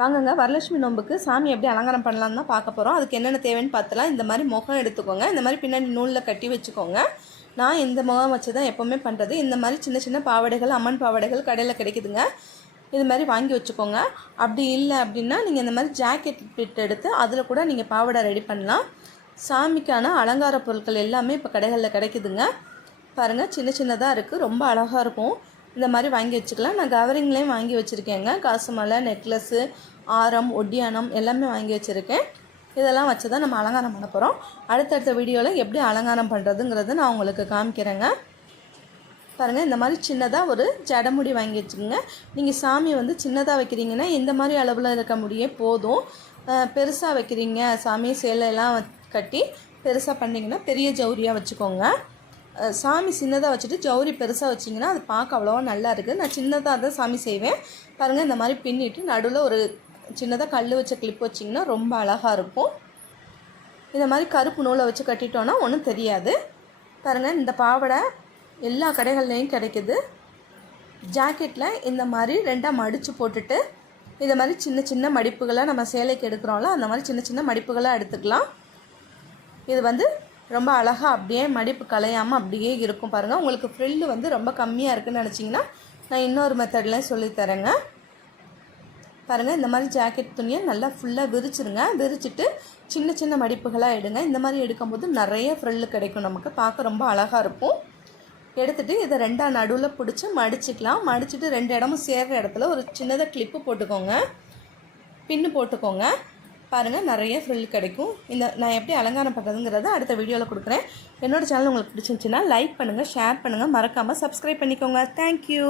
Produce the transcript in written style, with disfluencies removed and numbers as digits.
வாங்கங்க வரலட்சுமி நோம்புக்கு சாமி எப்படி அலங்காரம் பண்ணலான்னு தான் பார்க்க போகிறோம். அதுக்கு என்னென்ன தேவைன்னு பார்த்தலாம். இந்த மாதிரி முகம் எடுத்துக்கோங்க. இந்த மாதிரி பின்னாடி நூலில் கட்டி வச்சுக்கோங்க. நான் இந்த முகம் வச்சு தான் எப்போவுமே பண்ணுறது. இந்த மாதிரி சின்ன சின்ன பாவாடைகள், அம்மன் பாவாடைகள் கடையில் கிடைக்குதுங்க. இது மாதிரி வாங்கி வச்சுக்கோங்க. அப்படி இல்லை அப்படின்னா நீங்கள் இந்த மாதிரி ஜாக்கெட் பிட் எடுத்து அதில் கூட நீங்கள் பாவாடை ரெடி பண்ணலாம். சாமிக்கான அலங்கார பொருட்கள் எல்லாமே இப்போ கடைகளில் கிடைக்குதுங்க. பாருங்கள், சின்ன சின்னதாக இருக்குது, ரொம்ப அழகாக இருக்கும். இந்த மாதிரி வாங்கி வச்சுக்கலாம். நான் கவரிங்லேயும் வாங்கி வச்சுருக்கேங்க. காசு மாலை, நெக்லஸ்ஸு, ஆரம், ஒட்டியானம் எல்லாமே வாங்கி வச்சுருக்கேன். இதெல்லாம் வச்சு தான் நம்ம அலங்காரம் பண்ண போகிறோம். அடுத்தடுத்த வீடியோவில் எப்படி அலங்காரம் பண்ணுறதுங்கிறத நான் உங்களுக்கு காமிக்கிறேங்க. பாருங்கள், இந்த மாதிரி சின்னதாக ஒரு ஜடமுடி வாங்கி வச்சுக்கோங்க. நீங்கள் சாமி சின்னதாக வைக்கிறீங்கன்னா இந்த மாதிரி அளவில் இருக்க முடியே போதும். பெருசாக வைக்கிறீங்க, சாமி சேலையெல்லாம் கட்டி பெருசாக பண்ணிங்கன்னா பெரிய ஜவுரியாக வச்சுக்கோங்க. சாமி சின்னதாக வச்சுட்டு ஜவுரி பெருசாக வச்சிங்கன்னா அது பார்க்க அவ்வளோவா நல்லா இருக்குது. நான் சின்னதாக தான் சாமி செய்வேன். பாருங்கள், இந்த மாதிரி பின்னிட்டு நடுவில் ஒரு சின்னதாக கல் வச்ச கிளிப் வச்சிங்கன்னா ரொம்ப அழகாக இருக்கும். இந்த மாதிரி கருப்பு நூலை வச்சு கட்டிட்டோன்னா ஒன்றும் தெரியாது. பாருங்கள், இந்த பாவாடை எல்லா கடைகள்லேயும் கிடைக்குது. ஜாக்கெட்டில் இந்த மாதிரி ரெண்டாக மடித்து போட்டுட்டு இந்த மாதிரி சின்ன சின்ன மடிப்புகளை நம்ம சேலைக்கு எடுக்கிறோம்ல, அந்த மாதிரி சின்ன சின்ன மடிப்புகளாக எடுத்துக்கலாம். இது ரொம்ப அழகாக அப்படியே மடிப்பு கலையாமல் அப்படியே இருக்கும். பாருங்கள், உங்களுக்கு ஃப்ரில்லு ரொம்ப கம்மியாக இருக்குதுன்னு நினச்சிங்கன்னா நான் இன்னொரு மெத்தட்லேயும் சொல்லித்தரேங்க. பாருங்கள், இந்த மாதிரி ஜாக்கெட் துணியை நல்லா ஃபுல்லாக விரிச்சிருங்க. விரிச்சிட்டு சின்ன சின்ன மடிப்புகளாக எடுங்க. இந்த மாதிரி எடுக்கும்போது நிறைய ஃப்ரில்லு கிடைக்கும், நமக்கு பார்க்க ரொம்ப அழகாக இருக்கும். எடுத்துகிட்டு இதை ரெண்டாக நடுவில் பிடிச்சி மடிச்சிக்கலாம். மடிச்சுட்டு ரெண்டு இடமும் சேர்கிற இடத்துல ஒரு சின்னதாக கிளிப்பு போட்டுக்கோங்க, பின்னு போட்டுக்கோங்க. பாருங்கள், நிறைய ஃப்ரில் கிடைக்கும். நான் எப்படி அலங்காரம் பண்ணுறதுங்கிறத அடுத்த வீடியோவில் கொடுக்குறேன். என்னோடய சேனல் உங்களுக்கு பிடிச்சிருந்துச்சின்னா லைக் பண்ணுங்கள், ஷேர் பண்ணுங்கள், மறக்காமல் சப்ஸ்கிரைப் பண்ணிக்கோங்க. தேங்க்யூ.